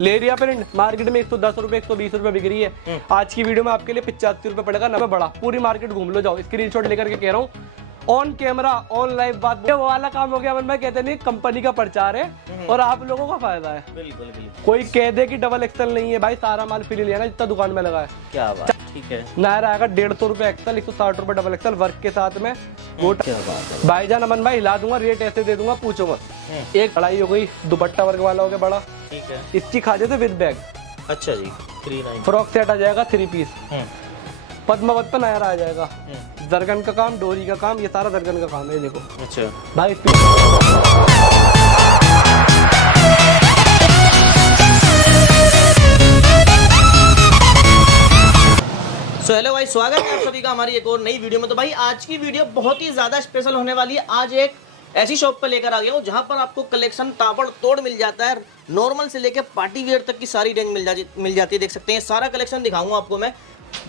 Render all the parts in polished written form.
ले लिया print market में 110 रुपए 120 रुपए बिक रही है। आज की वीडियो में आपके लिए 85 रुपए पड़ेगा, 90 बड़ा। पूरी मार्केट घूम लो, जाओ स्क्रीनशॉट लेकर के कह रहा हूँ। ऑन कैमरा ऑन लाइव बात, वो वाला काम हो गया। मन में कहते नहीं, कंपनी का प्रचार है और आप लोगों का फायदा है। बिल्कुल बिल्कुल। कोई कह दे कि डबल एक्सल नहीं है, भाई सारा माल फ्री लिया ना जितना दुकान में लगा है। क्या बात, ठीक है। नायरा आएगा 150 रुपए एक्सल, 160 रुपए डबल एक्सल वर्क के साथ में। वो भाईजान अमन भाई हिला दूंगा, रेट ऐसे दे दूंगा, पूछो मत। एक कढ़ाई हो गई, दुपट्टा वर्क वाला हो गया बड़ा, ठीक है। इसकी खा जाते विद बैग। अच्छा जी, 39। फ्रॉक सेट आ जाएगा 3 पीस। पद्मावत पर नायरा आ जाएगा। दर्गन का काम, डोरी का काम, ये सारा दर्गन का काम है। देखो अच्छा भाई, सो हेलो भाई, स्वागत है आप सभी का हमारी एक और नई वीडियो में। तो भाई आज की वीडियो बहुत ही ज्यादा स्पेशल होने वाली है। आज एक ऐसी शॉप पर लेकर आ गया हूँ जहाँ पर आपको कलेक्शन ताबड़ तोड़ मिल जाता है। नॉर्मल से लेकर पार्टी वेयर तक की सारी रेंज मिल जाती है। देख सकते हैं सारा कलेक्शन दिखाऊंगा आपको मैं।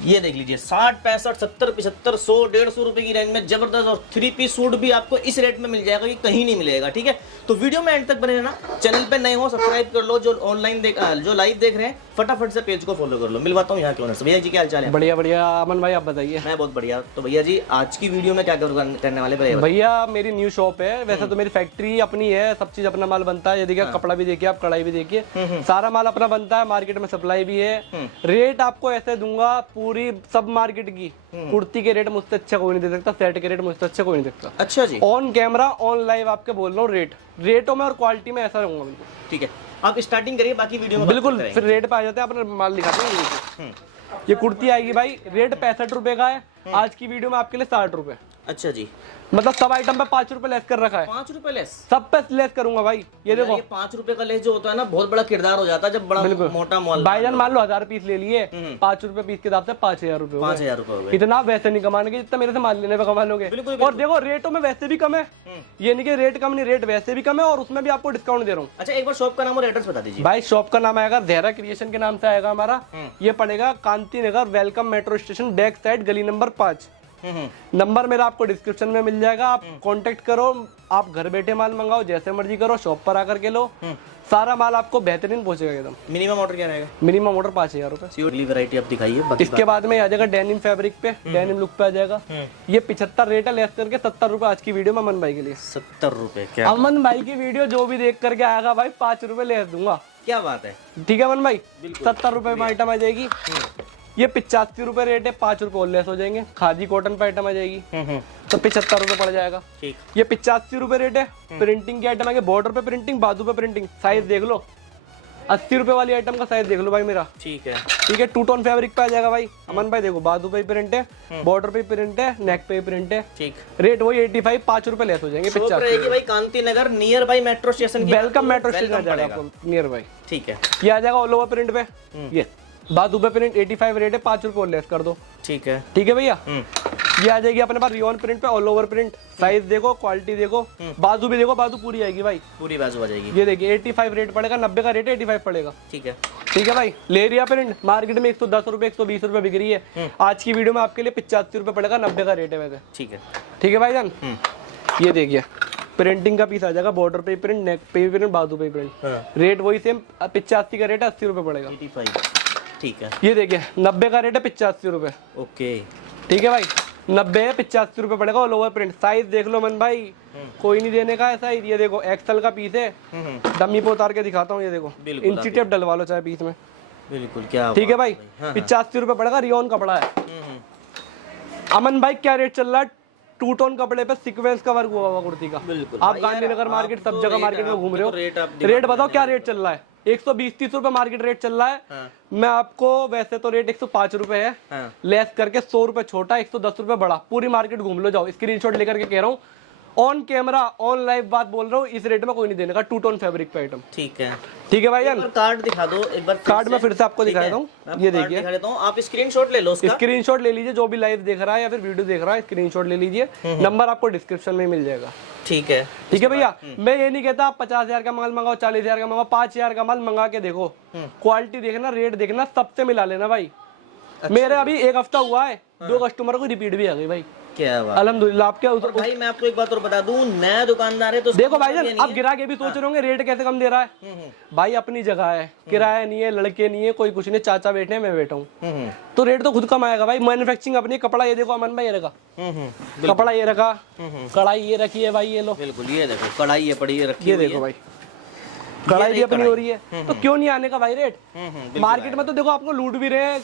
ये देख लीजिए 60, 65, 70, 75, 100, 150 रुपए की रेंज में जबरदस्त और 3 पीस सूट भी आपको इस रेट में मिल जाएगा, कि कहीं नहीं मिलेगा। ठीक है, तो वीडियो में एंड तक बने रहना। चैनल पे नए हो सब्सक्राइब कर लो, जो ऑनलाइन जो लाइव देख रहे हैं फटाफट से पेज को फॉलो कर लो। मिलवाता हूँ यहाँ के ओनर। भैया जी क्या हाल चाल है? बढ़िया बढ़िया। अमन भाई आप बताइए। मैं बहुत बढ़िया। तो भैया जी आज की वीडियो में क्या करने वाले? भैया मेरी न्यू शॉप है। वैसे तो मेरी फैक्ट्री अपनी है, सब चीज अपना माल बनता है। ये देखिए कपड़ा भी देखिए आप, कढ़ाई भी देखिए, सारा माल अपना बनता है। मार्केट में सप्लाई भी है। रेट आपको ऐसे दूंगा, पूरी सब मार्केट की कुर्ती के रेट मुझसे अच्छा कोई नहीं दे सकता, सेट के रेट मुझसे अच्छा कोई नहीं दे सकता। अच्छा जी। ऑन कैमरा ऑन लाइव आपके बोल रहा हूँ, रेटों में और क्वालिटी में ऐसा रहूंगा बिल्कुल। ठीक है, आप स्टार्टिंग करिए, बाकी वीडियो में बिल्कुल फिर रेट पे आ जाते हैं। अपना माल दिखाते हैं। ये कुर्ती आएगी भाई, रेट 65 रुपए का है। आज की वीडियो में आपके लिए 60 रुपए। अच्छा जी, मतलब सब आइटम पे 5 रुपए लेस कर रखा है। 5 रुपए लेस? सब पे लेस करूंगा भाई। ये देखो, ये 5 रुपए का लेस जो होता है ना, बहुत बड़ा किरदार हो जाता है जब बड़ा मोटा मॉल। भाईजान मान लो 1000 पीस ले लिए, 5 रुपए पीस के दाम से 5000 रुपए। 5000 रुपए इतना वैसे नहीं कमाने के जितना मेरे से माल लेने पे कमा लोगे। और देखो रेटों में वैसे भी कम है, ये नहीं कि रेट कम नहीं, रेट वैसे भी कम है और उसमें भी आपको डिस्काउंट दे रहा हूँ। अच्छा एक बार शॉप का नाम और एड्रेस बता दीजिए। भाई शॉप का नाम आएगा देहरा क्रिएशन के नाम से आएगा हमारा। ये पड़ेगा Kanti Nagar, welcome metro station, back side, गली नंबर 5। नंबर मेरा आपको डिस्क्रिप्शन में मिल जाएगा। आप कांटेक्ट करो, आप घर बैठे माल मंगाओ, जैसे मर्जी करो, शॉप पर आकर के लो। सारा माल आपको बेहतरीन पहुंचेगा एकदम। मिनिमम ऑर्डर क्या रहेगा? मिनिमम ऑर्डर 5000 रुपए। अगली वैरायटी आप दिखाइए। इसके बाद में आ जाएगा डेनिम फैब्रिक पे, डेनिम लुक पे आ जाएगा। ये 75 रेट है, लेस करके 70 रुपए आज की वीडियो में अमन भाई के लिए। 70 रुपए? क्या अमन भाई की वीडियो जो भी देख करके आएगा भाई 5 रुपए लेस दूंगा। क्या बात है? ठीक है अमन भाई, 70 रुपए में आइटम आ जाएगी। ये 85 रुपए रेट है, 5 रुपए और लेस हो जाएंगे। खादी कॉटन पे आइटम आ जाएगी तो 75 रुपए पड़ जाएगा। ये 85 रुपए रेट है। प्रिंटिंग की आइटम आएगी, बॉर्डर पे प्रिंटिंग, बाजू पे प्रिंटिंग। साइज देख लो, 80 रुपए वाली आइटम का साइज देख लो भाई मेरा। ठीक है, 2 टोन फैब्रिक पे आ जाएगा भाई। अमन भाई देखो, बाजू पे प्रिंट है, बॉर्डर पे प्रिंट है, नेक पे प्रिंट है। ठीक, रेट वही 85, 5 रुपए लेस हो जाएंगे। 50 भाई Kanti Nagar near by metro station, welcome metro station आ जाएगा आपको नियर बाई। ठीक है, ये आ जाएगा ऑल ओवर प्रिंट पे। ये बाजू पे प्रिंट 85 रेट है, 5 रुपए और लेस कर दो। ठीक है भैया। ये आ जाएगी अपने पास रियोन प्रिंट पे, ऑल ओवर प्रिंट। साइज देखो, क्वालिटी देखो, बाजू भी देखो, बाजू पूरी आएगी भाई, पूरी बाजू आ जाएगी। ये देखिए 85 रेट पड़ेगा, 90 का रेट है, 85 पड़ेगा। ठीक है भाई। ले लिया प्रिंट मार्केट में 110 रुपए 120 रुपए बिक रही है। आज की वीडियो में आपके लिए 85 रुपए पड़ेगा, 90 का रेट है वैसे। ठीक है भाईजान। ये देखिए प्रिंटिंग का पीस आ जाएगा, बॉर्डर पे प्रिंट, नेक पे प्रिंट, बाजू पे प्रिंट। रेट वही सेम, 85 का रेट है, 80 रुपए पड़ेगा। 85। ठीक है, ये देखिए 90 का रेट है, 85 रुपए। ओके, ठीक है भाई। 90 है, 85 रुपए पड़ेगा और लोअर प्रिंट। साइज देख लो मन भाई, कोई नहीं देने का है साइज। ये देखो एक्सल का पीस है, डमी पे उतार के दिखाता हूँ। ये देखो इंची टेप डलवा लो चाहे पीस में। बिल्कुल, क्या ठीक है भाई। 85 रुपए पड़ेगा, रियोन कपड़ा है। अमन भाई क्या रेट चल रहा है? 2 टोन कपड़े पे सीक्वेंस का वर्क हुआ कुर्ती का। आप गांधीनगर मार्केट सब जगह मार्केट में घूम रहे हो, रेट बताओ क्या रेट चल रहा है? 120-30 रुपए मार्केट रेट चल रहा है। मैं आपको वैसे तो रेट 105 रुपए है, लेस करके 100 रुपए छोटा, 110 रुपए बड़ा। पूरी मार्केट घूम लो, जाओ स्क्रीनशॉट लेकर के कह रहा हूँ। ऑन कैमरा ऑन लाइव बात बोल रहा हूँ, इस रेट में कोई नहीं देने का। 2 टोन फैब्रिक पे आइटम। ठीक है भाई जान। कार्ड दिखा दो एक बार, कार्ड में फिर से आपको दिखा देता हूँ। ये देखिए, आप स्क्रीनशॉट ले लो, स्क्रीनशॉट ले लीजिए। जो भी लाइव देख रहा है या फिर वीडियो देख रहा है, स्क्रीनशॉट ले लीजिए। नंबर आपको डिस्क्रिप्शन में मिल जाएगा। ठीक है भैया। मैं ये नहीं कहता आप 50,000 का माल मंगाओ, 40,000 का मंगाओ, 5,000 का माल मंगा के देखो, क्वालिटी देखना, रेट देखना, सबसे मिला लेना भाई। मेरे अभी 1 हफ्ता हुआ है, 2 कस्टमर को रिपीट भी आ गई भाई। क्या बात। अल्हम्दुलिल्लाह। आपके और भाई मैं आपको एक बात और बता दूं, नया दुकानदार है तो देखो भाईजान, अब ग्राहक ये भी सोच रहे होंगे रेट कैसे कम दे रहा है। भाई अपनी जगह है, किराया नहीं है, लड़के नहीं है, कोई कुछ नहीं, चाचा बैठे हैं, मैं बैठा हूँ, तो रेट तो खुद कम आएगा भाई। मैन्युफैक्चरिंग अपनी। कपड़ा ये देखो अमन भाई, ये रखा कपड़ा, ये रखा कढ़ाई, ये रखी है भाई, ये लो बिल्कुल, ये देखो कढ़ाई ये पड़ी है रखी, ये देखो भाई कढ़ाई भी अपनी हो रही है, तो क्यों नहीं आने का भाई रेट। मार्केट में तो देखो आपको लूट भी रहे हैं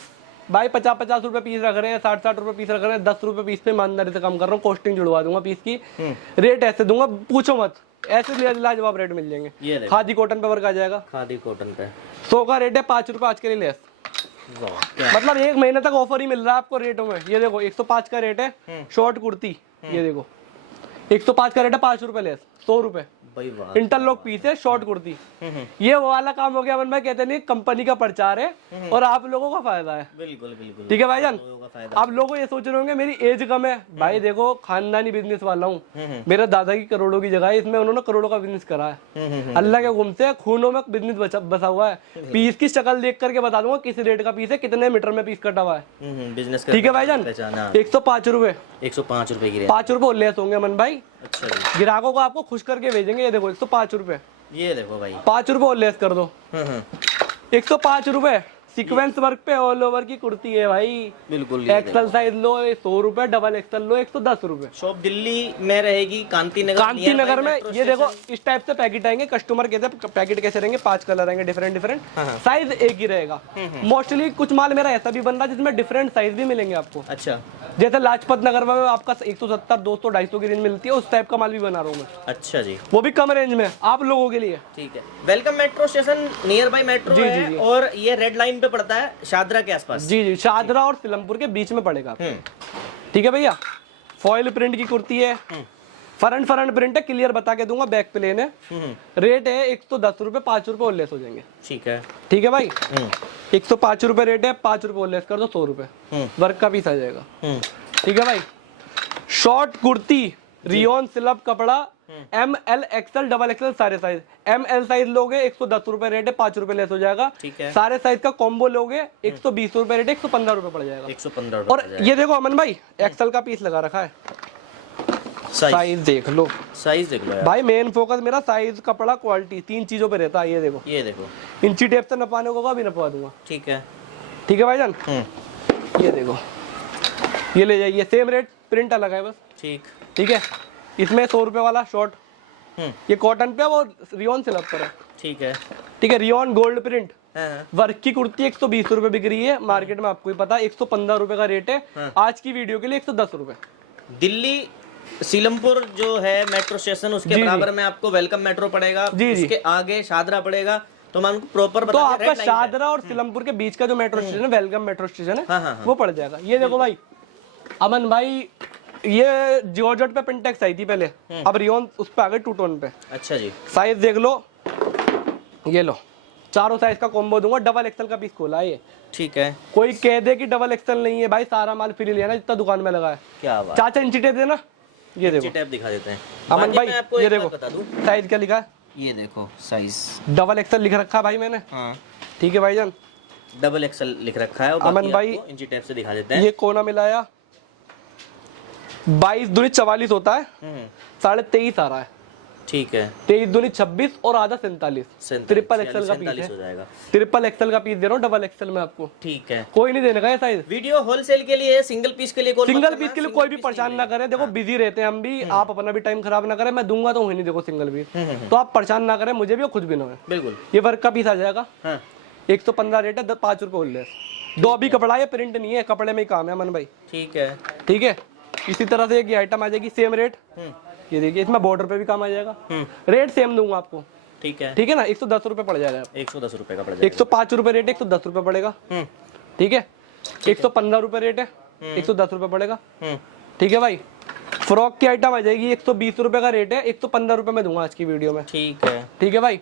भाई, 50-50 रुपए पीस रख रहे हैं, 60-60 रुपए पीस रख रहे हैं, 10 रुपए पीस पे ईमानदारी से कम कर रहा हूँ, कॉस्टिंग जुड़वा दूंगा पीस की, रेट ऐसे दूंगा पूछो मत, ऐसे लाजवाब रेट मिल जाएंगे। खादी कॉटन पे वर्क आ जाएगा, खादी कॉटन पे 100 का रेट है, 5 रुपए आज के लिए लेस। मतलब 1 महीने तक ऑफर ही मिल रहा है आपको रेटों में। ये देखो 105 का रेट है, शॉर्ट कुर्ती, ये देखो 105 का रेट है, 5 रुपए लेस, 100 रुपए इंटरलॉक पीस है, शॉर्ट कुर्ती। ये वो वाला काम हो गया मन भाई, कहते नहीं कंपनी का प्रचार है और आप लोगों का फायदा है। बिल्कुल बिल्कुल, ठीक है भाईजान। आप लोगों ये सोच रहे होंगे मेरी एज कम है, भाई देखो खानदानी बिजनेस वाला हूँ, मेरे दादा की करोड़ों की जगह है, इसमें उन्होंने करोड़ों का बिजनेस करा है। अल्लाह के हुक्म से खूनों में बिजनेस बसा हुआ है। पीस की शक्ल देख करके बता दूंगा किस रेट का पीस है, कितने मीटर में पीस कटा हुआ है बिजनेस। ठीक है भाईजान, 105 रुपए, 105 रुपए की 5 रुपए लेस होंगे मन भाई। अच्छा, ग्राहकों को आपको खुश करके भेजेंगे। ये देखो 105 रुपए, ये देखो भाई 5 रुपए और लेस कर दो। 105 रुपए सीक्वेंस वर्क पे ऑल ओवर की कुर्ती है भाई, बिल्कुल। एक्सल साइज लो 100 रुपए, डबल एक्सल लो 110 रुपए। शॉप दिल्ली में रहेगी, कांति नगर में। ये देखो इस टाइप से पैकेट आएंगे, कस्टमर कहते हैं पैकेट कैसे रहेंगे, 5 कलर आएंगे डिफरेंट डिफरेंट, साइज एक ही रहेगा। मोस्टली कुछ माल मेरा ऐसा भी बन रहा है जिसमें डिफरेंट साइज भी मिलेंगे आपको। अच्छा, जैसे लाजपत नगर में आपका 170, 200, 250 की रेंज मिलती है, उस टाइप का माल भी बना रहा हूँ मैं। अच्छा जी, वो भी कम रेंज में आप लोगों के लिए। ठीक है। Welcome metro station near by metro है, और ये रेड लाइन पे पड़ता है शादरा के आसपास। जी जी, शादरा और सिलमपुर के बीच में पड़ेगा। ठीक है भैया। फॉइल प्रिंट की कुर्ती है, फ्रंट प्रिंट है, क्लियर बता के दूंगा, बैक प्लेन है। रेट है 110 रुपए, 5 रुपए और लेस हो जाएंगे। ठीक है, ठीक है भाई। 105 रुपए रेट है, 5 रुपए और लेस कर दो, 100 रुपए वर्क का पीस आ जाएगा। ठीक है भाई। शॉर्ट कुर्ती, रियोन सिलब कपड़ा, ML XL डबल एक्सल सारे साइज। ML साइज लोगे 110 रुपए रेट है, 5 रुपए लेस हो जाएगा। ठीक है। सारे साइज का कॉम्बो लोगे 120 रुपए रेट है, 115 रुपए पड़ जाएगा। 115। और ये देखो अमन भाई XL का पीस लगा रखा है, साइज देख लो, साइज देख लो भाई। मेन फोकस मेरा साइज, कपड़ा, क्वालिटी, 3 चीजों पे रहता है। ये देखो, ये देखो इंची टेप से नपाने को अभी नपवा दूंगा। ठीक है, ठीक है भाईजान। ये देखो, ये ले जाइए, सेम रेट, प्रिंट अलग है बस। ठीक, ठीक है। इसमें 100 रुपए वाला शॉर्ट, ये कॉटन पे, वो रियोन सिलब पर है। ठीक है, ठीक है। रियोन गोल्ड प्रिंट वर्क की कुर्ती 120 रुपए बिक रही है मार्केट में, आपको ही पता है 115 रुपए का रेट है। आज की वीडियो के लिए 110 रुपए। दिल्ली सीलमपुर जो है मेट्रो स्टेशन, उसके बराबर में आपको वेलकम मेट्रो पड़ेगा, उसके आगे शादरा पड़ेगा। तो मैं आपको प्रॉपर बता, तो आपका शादरा और सीलमपुर के बीच का जो मेट्रो स्टेशन है, वेलकम मेट्रो स्टेशन है, वो पड़ जाएगा। ये देखो भाई अमन भाई, ये जॉर्जेट पे पिंटेक्स आई थी पहले, अब रियोन उस पे आ गई 2 टोन पे। अच्छा जी। साइज देख लो, ये लो, चारों साइज का कॉम्बो दूंगा, डबल एक्सल का पीस खोला है ये। ठीक है। कोई कह दे कि डबल एक्सल नहीं है भाई, सारा माल फ्री लेना जितना दुकान में लगा है। क्या बात। चाचा इंची टेप देना, ये देखो टेप दिखा देते हैं अमन भाई। ये देखो साइज क्या लिखा है, ये देखो साइज डबल एक्सल लिख रखा है भाई मैंने। ठीक है भाईजान, डबल एक्सल लिख रखा है। अमन भाई इंची टेप से दिखा देते हैं। ये कोना मिलाया 22 दूनी 44 होता है, 23.5 आ रहा है। ठीक है। 23 दूनी 26 और आधा 47, ट्रिपल एक्सल का पीस है। ट्रिपल एक्सल का पीस दे रहा हूँ डबल एक्सल में आपको। ठीक है। कोई नहीं देने का ये साइज। वीडियो होलसेल के लिए है, सिंगल पीस के लिए सिंगल पीस के लिए कोई भी परेशान ना करे। देखो बिजी रहते हैं हम भी, आप अपना भी टाइम खराब ना करें, मैं दूंगा तो नहीं। देखो सिंगल पीस तो आप परेशान ना करें, मुझे भी और खुद भी ना है। बिल्कुल। ये वर्क का पीस आ जाएगा, 115 रेट है, 5 रुपए लेस। 2 भी कपड़ा है, प्रिंट नहीं है, कपड़े में ही काम है अमन भाई। ठीक है, ठीक है। इसी तरह से एक आइटम आ जाएगी, सेम रेट। ये देखिए, इसमें बॉर्डर पे भी काम आ जाएगा, रेट सेम दूंगा आपको। ठीक है, ठीक है ना। 110 रुपए पड़ जाएगा, 110 रुपए का पड़ जाएगा। 105 रुपए रेट है, 110 रुपए पड़ेगा। ठीक है। 115 रुपए रेट है, 110 रुपए पड़ेगा। ठीक है भाई। फ्रॉक की आइटम आ जाएगी, 120 रुपए का रेट है, 115 रुपए में दूंगा आज की वीडियो में। ठीक है, ठीक है भाई।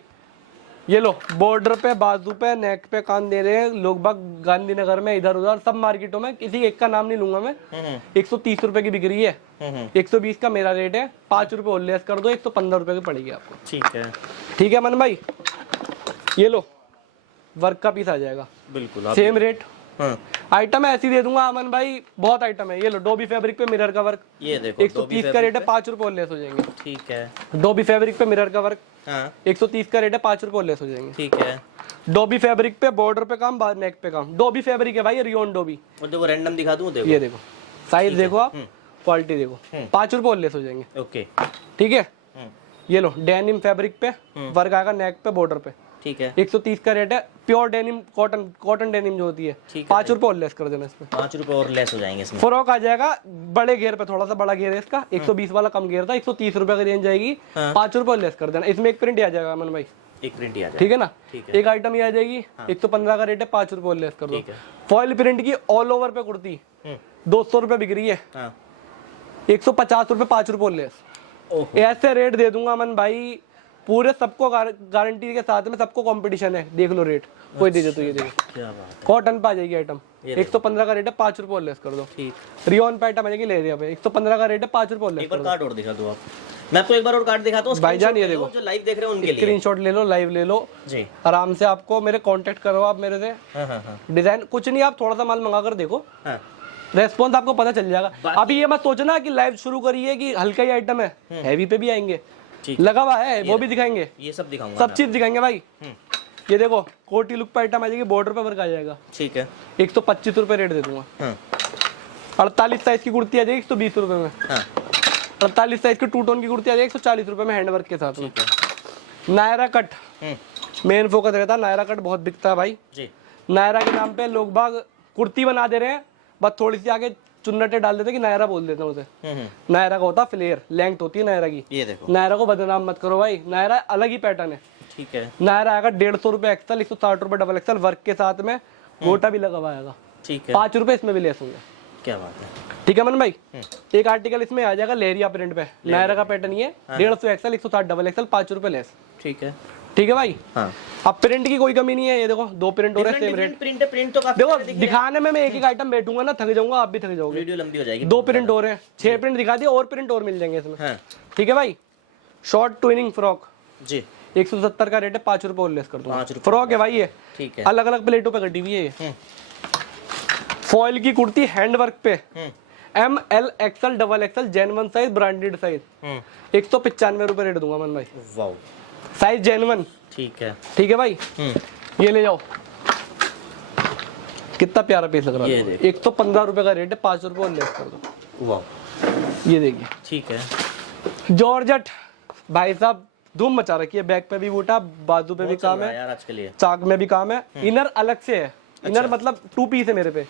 ये लो, बॉर्डर पे, बाजू पे, नेक पे काम दे रहे हैं लोग बाग, गांधीनगर में, इधर उधर सब मार्केटों में, किसी एक का नाम नहीं लूंगा मैं। 130 रुपए की बिक रही है, 120 का मेरा रेट है, 5 रुपए और लेस कर दो, 115 रुपए की पड़ेगी आपको। ठीक है, ठीक है मन भाई। ये लो, वर्क का पीस आ जाएगा, बिल्कुल सेम रेट, आइटम ऐसी दे दूंगा अमन भाई, बहुत आइटम है। ये लो डोबी फैब्रिक पे मिरर का वर्क, ये देखो 130 का रेट है, 5 रुपए और लेस हो जाएंगे। ठीक है। डोबी फैब्रिक पे मिरर का वर्क, हाँ 130 का रेट है, 5 रुपए और लेस हो जाएंगे। ठीक है। डोबी फैब्रिक पे बॉर्डर पे काम, नेक पे काम, डोबी फैब्रिक है भाई, रियोन डोबी। और देखो रैंडम दिखा दूं, देखो ये देखो साइज देखो आप, क्वालिटी देखो, 5 रुपए और लेस हो जाएंगे। ओके ठीक है। ये लो डेनिम फैब्रिक पे वर्क आएगा, नेक पे बॉर्डर पे, ठीक है। 130 का रेट है। प्योर डेनिम कॉटन डेनिम जो होती है, 5 रुपए और लेस कर देना इसमें। 5 रुपए और लेस हो जाएंगे इसमें। फ्रॉक आ जाएगा बड़े घेर पे, थोड़ा सा बड़ा घेर है इसका, 120 वाला कम घेर था, 130 रुपए की रेंज जाएगी, 5 रुपए और लेस कर देना। इसमें एक प्रिंट आ जाएगा अमन भाई, एक प्रिंट ही आ जाएगा, ठीक है ना। ठीक है। एक आइटम ये आ जाएगी, 115 का रेट है, 5 रुपए और लेस कर दो। फॉइल प्रिंट की ऑल ओवर पे कुर्ती 200 रुपए बिक रही है, 150 रुपए, 5 रुपए और लेस। ऐसे रेट दे दूंगा अमन भाई पूरे, सबको गारंटी के साथ में, सबको कंपटीशन है। देख लो रेट, कोई दे दे तो ये देखो, क्या बात है। कॉटन पे आ जाएगी आइटम, 115 का रेट है, 5 रुपए और लेस कर दो। ठीक। रियोन पे आइटम आ जाएगी, ले दिया भाई, 115 का रेट है, 5 रुपए और लेस। एक बार कार्ड और दिखा दो आप, मैं आपको एक बार और कार्ड दिखाता हूँ भाईजान। ये देखो जो लाइव देख रहे हैं उनके लिए, स्क्रीनशॉट ले लो, लाइव ले लो जी, आराम से। आपको मेरे कांटेक्ट करो आप मेरे से, डिजाइन कुछ नहीं, आप थोड़ा सा माल मंगा कर देखो, रेस्पॉन्स आपको पता चल जाएगा। अभी ये मत सोचना कि लाइव शुरू करिए कि हल्का ही आइटम है, हैवी पे भी आएंगे, लगा हुआ है वो भी दिखाएंगे, ये सब दिखाऊंगा, सब चीज दिखाएंगे भाई। ये देखो कोटी लुक पे आइटम आ जाएगी, बॉर्डर पे वर्क आ जाएगा, ठीक है, 125 रुपए रेट दे दूंगा। 48 साइज की कुर्ती आ जाएगी 120 रुपए में, 48 साइज की टू टोन की कुर्ती आ जाएगी 140 रुपए में, हैंडवर्क के साथ में। नायरा कट मेन फोकस रहता है, नायरा कट बहुत बिकता है भाई जी। नायरा के नाम पे लोग बाग कुर्ती बना दे रहे हैं, बस थोड़ी सी आगे चुन्नटे डाल देते कि नायरा बोल देते हैं उसे। नायरा का होता फ्लेयर, लेंथ होती है नायरा की। ये देखो नायरा को बदनाम मत करो भाई, नायरा अलग ही पैटर्न है, ठीक है। नायरा आएगा 150 रुपए एक्सल, 160 रुपए डबल एक्सल, वर्क के साथ में गोटा भी लगा हुआ आएगा, ठीक है। 5 रुपए इसमें भी लेस होंगे, क्या बात है, ठीक है मन भाई। एक आर्टिकल इसमें आ जाएगा लेरिया प्रिंट पे, नायरा का पैटर्न ये 150 एक्सल, 160 डबल एक्सल, 5 रुपए लेस, ठीक है, ठीक है भाई। हाँ। अब प्रिंट की कोई कमी नहीं है, ये देखो 2 प्रिंट हो रहे हैं, सेम रेट। प्रिंट तो काफी देखो दिखाने में मैं एक आइटम बैठूंगा ना, थक जाऊंगा, आप भी थक जाओगे, वीडियो लंबी हो जाएगी। 2 प्रिंट हो रहे हैं, 6 प्रिंट दिखा दिए, और प्रिंट और मिल जाएंगे इसमें, ठीक है भाई। शॉर्ट ट्विनिंग फ्रॉक जी, 170 का रेट है, 5 रुपए और लेस कर दूंगा। फ्रॉक है भाई ये, ठीक है, अलग अलग प्लेटों पे कटी हुई है ये। फॉइल की कुर्ती हैंडवर्क पे, ML XL double axle, genuine size, branded size, 195 रुपए रेट दूंगा मन भाई। वाओ, साइज जेन्युइन, ठीक है, ठीक है भाई। ये ले जाओ, कितना प्यारा पीस लग रहा है, 115 रुपए का रेट है, 5 रुपए और लेस कर दो। वाह, ये देखिए, ठीक है। जॉर्जेट भाई साहब धूम मचा रखी है, बैक पे भी बूटा, बाजू पे भी काम है यार आज के लिए, चाक में भी काम है, इनर अलग से है, इनर मतलब 2 पीस है मेरे पे,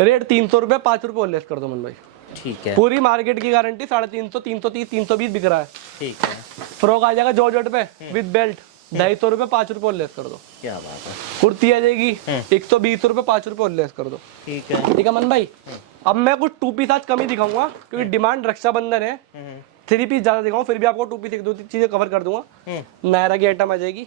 रेट 300 रुपए, 5 रुपए और लेस कर दो मन भाई, ठीक है। पूरी मार्केट की गारंटी, 350, 330, 320 बिक रहा है, ठीक है। फ्रॉक आ जाएगा जॉर्जेट पे विद बेल्ट, 250 रुपए, 5 रुपए और लेस कर दो, क्या बात है। कुर्ती आ जाएगी 120 रुपए, 5 रुपए और लेस कर दो, ठीक है, ठीक है मन भाई। अब मैं कुछ 2 पीस आज कम ही दिखाऊंगा, क्योंकि डिमांड रक्षाबंधन है, 3 पीस ज्यादा दिखाऊं, फिर भी आपको 2 पीस 1-2 चीजें कवर कर दूंगा। नायरा की आइटम आ जाएगी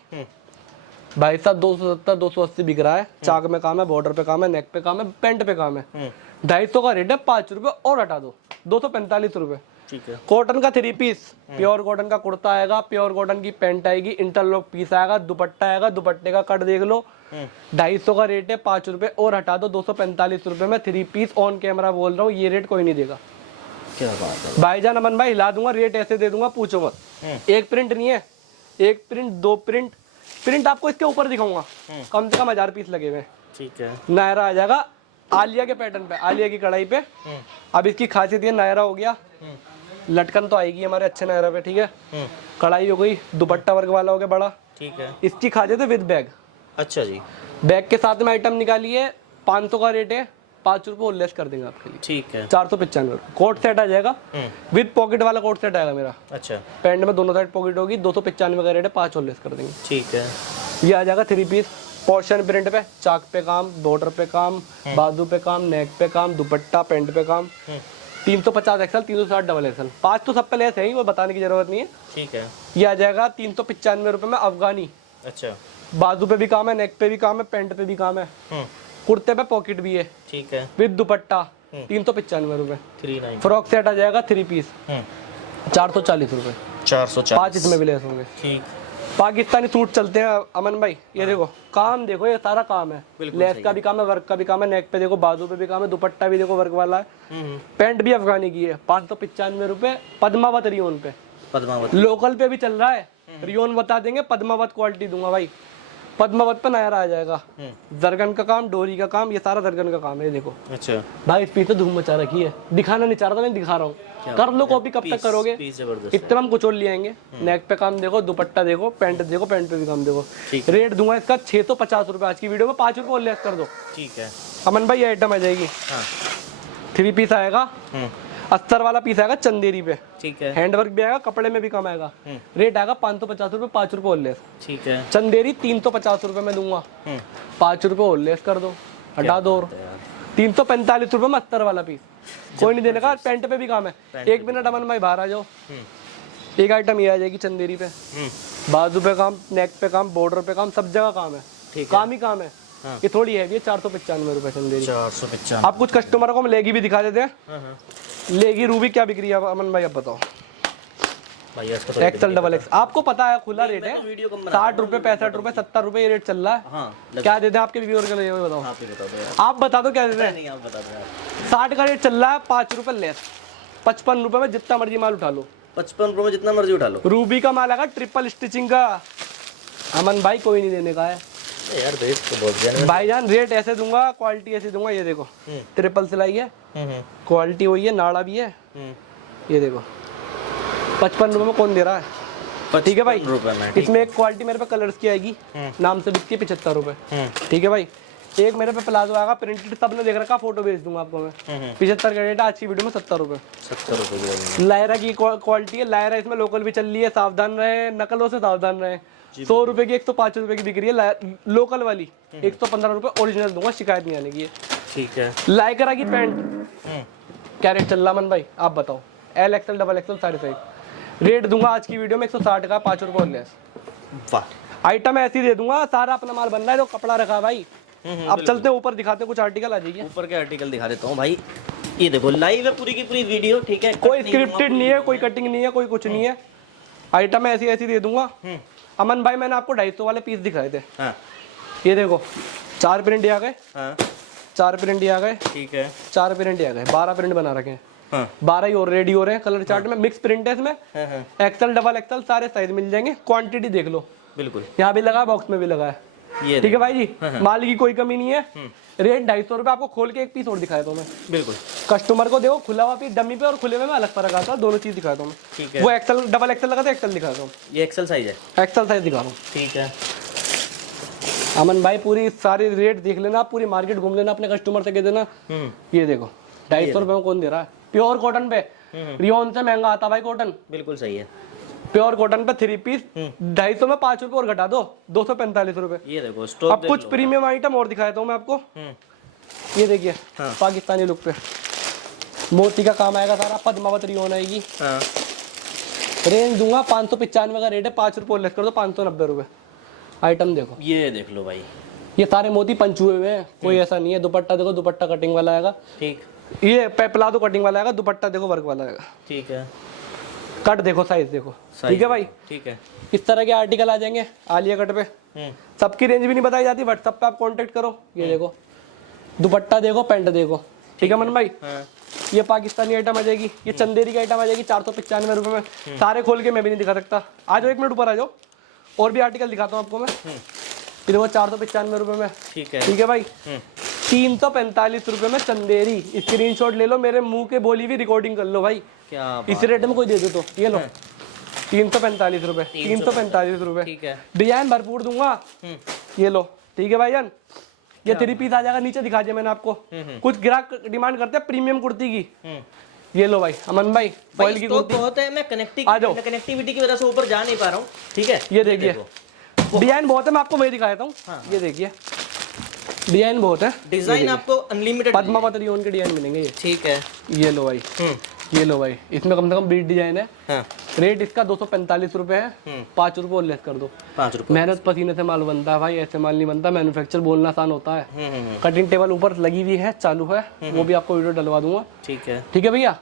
भाई साहब, 270, 280 बिक रहा है, चाक में काम है, बॉर्डर पे काम है, नेक पे काम है, पेंट पे काम है, 250 का रेट है, 5 रुपए और हटा दो, 245 रुपए, ठीक है। कॉटन का 3 पीस, प्योर कॉटन का कुर्ता आएगा, प्योर कॉटन की पैंट आएगी, इंटरलॉक पीस आएगा, दुपट्टा आएगा, दुपट्टे का कट देख लो, 250 का रेट है, 5 रुपए और हटा दो, 245 रुपए में 3 पीस ऑन कैमरा बोल रहा हूँ, ये रेट कोई नहीं देगा, क्या बात है भाईजान। अमन भाई हिला दूंगा, रेट ऐसे दे दूंगा, पूछो मत। एक प्रिंट नहीं है, 1 प्रिंट 2 प्रिंट, प्रिंट आपको इसके ऊपर दिखाऊंगा, कम से कम 1000 पीस लगे हुए, ठीक है। नायरा आ जाएगा आलिया के पैटर्न पे, आलिया की कढ़ाई पे। अब इसकी खासियत ये नायरा हो गया, लटकन तो आएगी हमारे अच्छे नायरा पे, ठीक है। कढ़ाई हो गई, दुपट्टा वर्ग वाला हो गया बड़ा, ठीक है। इसकी खासियत है विद बैग, अच्छा जी, बैग के साथ में आइटम निकाली है, 500 का रेट है, 5 रुपए और लेस कर देंगे आपके लिए, ठीक है। 495 कोट सेट आ जाएगा, विद पॉकेट वाला कोट सेट आएगा मेरा, अच्छा। पैंट में दोनों साइड पॉकेट होगी, 295 का रेट है, 5 और लेस कर देंगे, ठीक है। ये आ जाएगा 3 पीस पोर्शन प्रिंट पे, चाक पे काम, बॉर्डर पे काम, बाजू पे काम, नेक पे काम, दुपट्टा पेंट पे काम, 350 एक्सल, 360 डबल एक्सल, 5 तो सब पे लेस है ही, वो बताने की जरूरत नहीं है, ठीक है। ये आ जाएगा 395 रुपए में अफगानी, अच्छा। बाजू पे भी काम है, नेक पे भी काम है, पेंट पे भी काम है, कुर्ते पे पॉकेट भी है, ठीक है, विद दुपट्टा, 395 रुपए। फ्रॉक सेट आ जाएगा 3 पीस, 440 रुपए, 440, 5 इसमें भी लेस होंगे, ठीक। पाकिस्तानी सूट चलते हैं अमन भाई। ये देखो काम देखो, ये सारा काम है, लेस का भी काम है, वर्क का भी काम है, नेक पे देखो, बाजू पे भी काम है, दुपट्टा भी देखो वर्क वाला है, पैंट भी अफगानी की है। 595 रुपए पद्मावत रियोन पे, पद्मावत लोकल पे भी चल रहा है। रियोन बता देंगे, पद्मावत क्वालिटी दूंगा भाई। पद्मावत पे नायरा आ जाएगा। जरगन का काम, डोरी का काम, ये सारा जरगन का काम है। ये देखो अच्छा भाई, इस पीस तो धूम मचा रखी है, दिखाना नहीं चाह रहा था, मैं दिखा रहा हूँ। कर लो कॉपी, कब तक करोगे? इतना हम कुछ और ले आएंगे। नेक पे काम देखो, दुपट्टा देखो, पैंट देखो, पैंट पे भी काम देखो। रेट दूंगा इसका 650 रुपए आज की वीडियो में, 5 रुपए और लेस कर दो। ठीक है अमन भाई, ये आइटम आ जाएगी। 3 पीस आएगा, अस्तर वाला पीस आएगा चंदेरी पे। ठीक है, हैंडवर्क भी आएगा, कपड़े में भी काम आएगा। रेट आएगा 550 रुपए, 5 रुपए और लेस। ठीक है, चंदेरी 350 रुपए में दूंगा, 5 रुपए और लेस कर दो, हटा दो। और 345 रुपए में अस्तर वाला पीस, कोई नहीं देने का। पैंट पे भी काम है। 1 मिनट अमन भाई बाहर आ जाओ। एक आइटम ये आ जाएगी चंदेरी पे, बाजू पे काम, नेक पे काम, बॉर्डर पे काम, सब जगह काम है, काम ही काम है। ये थोड़ी हैवी है, 495 रुपए चंदेरी। 495। आप कुछ कस्टमरों को हम लेगी भी दिखा देते हैं। लेगी रूबी क्या बिक्री है अमन भाई, आप बताओ? एक्सल डबल एक्स, आपको पता है खुला रेट है, 60 रुपए, 65 रुपए, 70 रुपए ये रेट चल रहा है। क्या देते हैं आपके व्यूअर के लिए, बताओ? आप बता दो क्या देते हैं। 60 का रेट चल रहा है, 5 रुपए लेस, 55 रुपए में जितना मर्जी माल उठा लो। 55 रुपए में जितना मर्जी उठा लो। रूबी का माल आएगा ट्रिपल स्टिचिंग का, अमन भाई कोई नहीं देने का है यार। रेट तो बहुत भाईजान, रेट ऐसे दूंगा, क्वालिटी ऐसे दूंगा। ये देखो ट्रिपल सिलाई है, क्वालिटी वही है, नाड़ा भी है। ये देखो 55 रुपए में कौन दे रहा है? ठीक है भाई, इसमें एक क्वालिटी मेरे पे कलर्स की आएगी, नाम से बिकती है 75 रुपए। ठीक है भाई, एक मेरे पे प्लाजो आएगा प्रिंटेड, सबने देख रखा, फोटो भेज दूंगा आपको मैं। 75 का रेट है आज की वीडियो में, 70 रुपए। 70 रुपए लायरा की क्वालिटी है, लायरा इसमें लोकल भी चल रही है, सावधान रहे, नकलों से सावधान रहे। 100 रुपए की 105 रुपए की बिक रही है लोकल वाली, 115 रुपए ओरिजिनल दूंगा, शिकायत नहीं आने की है। ठीक है, लाइकरा की पैंट क्या रेट चल रहा मन भाई, आप बताओ? एल एक्सएल, डबल एक्सएल, सारे साइज। रेट दूंगा आज की वीडियो में 160 का, 5 रुपए और लेस। वाह, आइटम ऐसी दे दूंगा, सारा अपना माल बन रहा है, जो कपड़ा रखा है भाई। अब चलते हैं ऊपर, दिखाते हैं कुछ आर्टिकल। आ जाइए, ऊपर के आर्टिकल दिखा देता हूँ भाई। ये देखो लाइव है पूरी की पूरी वीडियो। ठीक है, कोई स्क्रिप्टेड नहीं है, कोई कटिंग नहीं है, कोई कुछ नहीं है। आइटम ऐसी ऐसी दे दूंगा। अमन भाई मैंने आपको 250 वाले पीस दिखाए थे। ये देखो 4 प्रिंट आ गए, 4 प्रिंट आ गए। ठीक है, 4 प्रिंट आ गए, 12 प्रिंट बना रखे हैं। 12 ही और रेडी हो रहे हैं कलर चार्ट में। मिक्स प्रिंट है इसमें, एक्सल, डबल एक्सल, सारे साइज मिल जाएंगे। क्वांटिटी देख लो, बिल्कुल यहाँ भी लगा है, बॉक्स में भी लगा है। ठीक है भाई जी, माल की कोई कमी नहीं है। रेट 250 रुपए। आपको खोल के एक पीस और दिखाया तो मैं, बिल्कुल कस्टमर को देखो, खुला हुआ पीस डमी पे और खुले हुए में अलग फर्क आता है, दोनों चीज दिखाता हूँ मैं। ठीक है, वो एक्सल डबल एक्सल लगा था, एक्सल दिखाता हूँ। ये एक्सल साइज है, एक्सल साइज दिखा रहा हूँ। ठीक है अमन भाई, पूरी सारी रेट देख लेना, पूरी मार्केट घूम लेना, अपने कस्टमर से कह देना। ये देखो 250 रुपए में कौन दे रहा है? प्योर कॉटन पे, रियोन से महंगा आता भाई कॉटन। बिल्कुल सही है, प्योर कॉटन पे 3 पीस 250 में 5 रुपए और घटा दो, 245 रुपए। ये देखो स्टॉक। अब कुछ प्रीमियम आइटम और दिखाता हूँ मैं आपको। ये देखिए पाकिस्तानी लुक पे मोती का काम आएगा सारा, पद्मावत रियोन आएगी। रेंज दूंगा 595 का रेट है, 5 रुपए लेस कर दो, 590 रुपए। आइटम देखो, ये देख लो भाई, ये सारे मोती पंच हुए हैं, कोई ऐसा नहीं है। दुपट्टा देखो, दुपट्टा कटिंग वाला आएगा। ठीक, ये प्लाजो कटिंग वाला आएगा, दुपट्टा देखो वर्क वाला आएगा। ठीक है, कट देखो, साइज देखो। ठीक है भाई, ठीक है, इस तरह के आर्टिकल आ जाएंगे आलिया कट पे। सबकी रेंज भी नहीं बताई जाती, व्हाट्सएप पे आप कांटेक्ट करो। ये देखो दुपट्टा देखो, पैंट देखो। ठीक है मन भाई, ये पाकिस्तानी आइटम आ जाएगी, ये चंदेरी की आइटम आ जाएगी 495 रुपए में। सारे खोल के मैं भी नहीं दिखा सकता, आ जाओ 1 मिनट ऊपर आ जाओ, और भी आर्टिकल दिखाता हूँ आपको मैं। ये देखो 495 रुपए में। ठीक है, ठीक है भाई, 345 रुपए में चंदेरी। स्क्रीनशॉट ले लो, मेरे मुंह के बोली भी रिकॉर्डिंग कर लो भाई। क्या इस रेट में कोई दे दो तो ये लो, 345 रुपए, 345 रुपए। ठीक है, डिजाइन भरपूर दूंगा। ये लो, ठीक है भाईजान, ये 3 पीस आ जाएगा। नीचे दिखा दिया मैंने आपको। कुछ ग्राहक डिमांड करते हैं प्रीमियम कुर्ती की। ये लो भाई अमन भाई, फॉइल की कुर्ती बहुत है, मैं कनेक्टिविटी की वजह से ऊपर जा नहीं पा रहा हूँ। ठीक है, ये देखिए डिजाइन बहुत है, मैं आपको वही दिखाता हूँ। ये देखिए डिजाइन बहुत है, डिजाइन आपको अनलिमिटेड पद्मावत रियोन के डिजाइन मिलेंगे ये। ठीक है, ये लो भाई, ये लो भाई, इसमें कम से कम 20 डिजाइन है। रेट इसका 245 रुपए है, 5 रुपए और लेस कर दो। 5 रुपए। मेहनत पसीने से माल बनता है भाई, ऐसे माल नहीं बनता। मैन्युफैक्चर बोलना आसान होता है। कटिंग टेबल ऊपर लगी हुई है, चालू है, वो भी आपको वीडियो डलवा दूंगा। ठीक है, ठीक है भैया।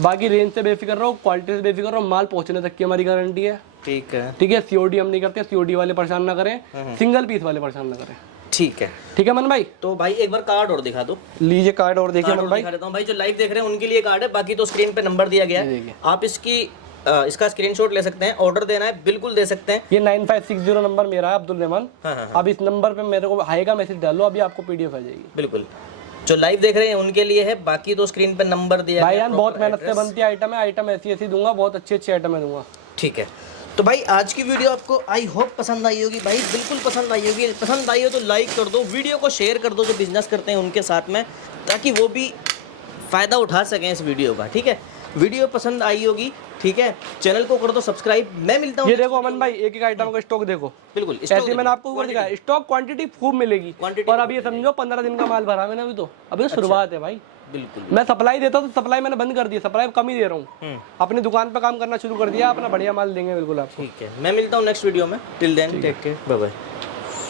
बाकी रेंज से बेफिक्र रहो, क्वालिटी से बेफिक्र रहो, माल पहुंचने तक की हमारी गारंटी है। ठीक है। ठीक है, सीओडी हम नहीं करते, सीओडी वाले परेशान ना करें, सिंगल पीस वाले परेशान ना करें। ठीक है। ठीक है मन भाई, तो भाई एक बार कार्ड और दिखा दो। लीजिए कार्ड और देखिए मन भाई। दिखा देता हूँ भाई, जो लाइव देख रहे हैं उनके लिए कार्ड है, बाकी तो स्क्रीन पे नंबर दिया गया है, आप इसका स्क्रीनशॉट ले सकते हैं, ऑर्डर देना है बिल्कुल दे सकते हैं। ये 9560 नंबर मेरा है, अब्दुल रहमान। अब इस नंबर पे मेरे को हाई का मैसेज डालो, अभी आपको पीडीएफ आ जाएगी। बिल्कुल, जो लाइव देख रहे हैं उनके लिए है, बाकी तो स्क्रीन पे नंबर दिया भाई यार बहुत मेहनत से बनती है आइटम है, आइटम ऐसी दूंगा, बहुत अच्छी आइटम है दूंगा। ठीक है। तो भाई आज की वीडियो आपको आई होप पसंद आई होगी भाई, बिल्कुल पसंद आई होगी। पसंद आई हो तो लाइक कर दो, वीडियो को शेयर कर दो जो बिजनेस करते हैं उनके साथ में, ताकि वो भी फ़ायदा उठा सकें इस वीडियो का। ठीक है, वीडियो पसंद आई होगी, ठीक है, चैनल को कर दो सब्सक्राइब। मैं मिलता हूँ। ये देखो अमन भाई, एक आइटम का स्टॉक देखो, बिल्कुल ऐसे मैंने आपको ऊपर दिखाया, स्टॉक क्वांटिटी खूब मिलेगी। और अभी ये समझो 15 दिन का माल भरा मैंने, अभी तो शुरुआत है भाई। बिल्कुल, मैं सप्लाई देता हूँ तो सप्लाई मैंने बंद कर दी, सप्लाई कम ही दे रहा हूँ, अपनी दुकान पे काम करना शुरू कर दिया, अपना बढ़िया माल देंगे बिल्कुल आपको। ठीक है, मैं मिलता हूँ नेक्स्ट वीडियो में। Till then take care, bye bye.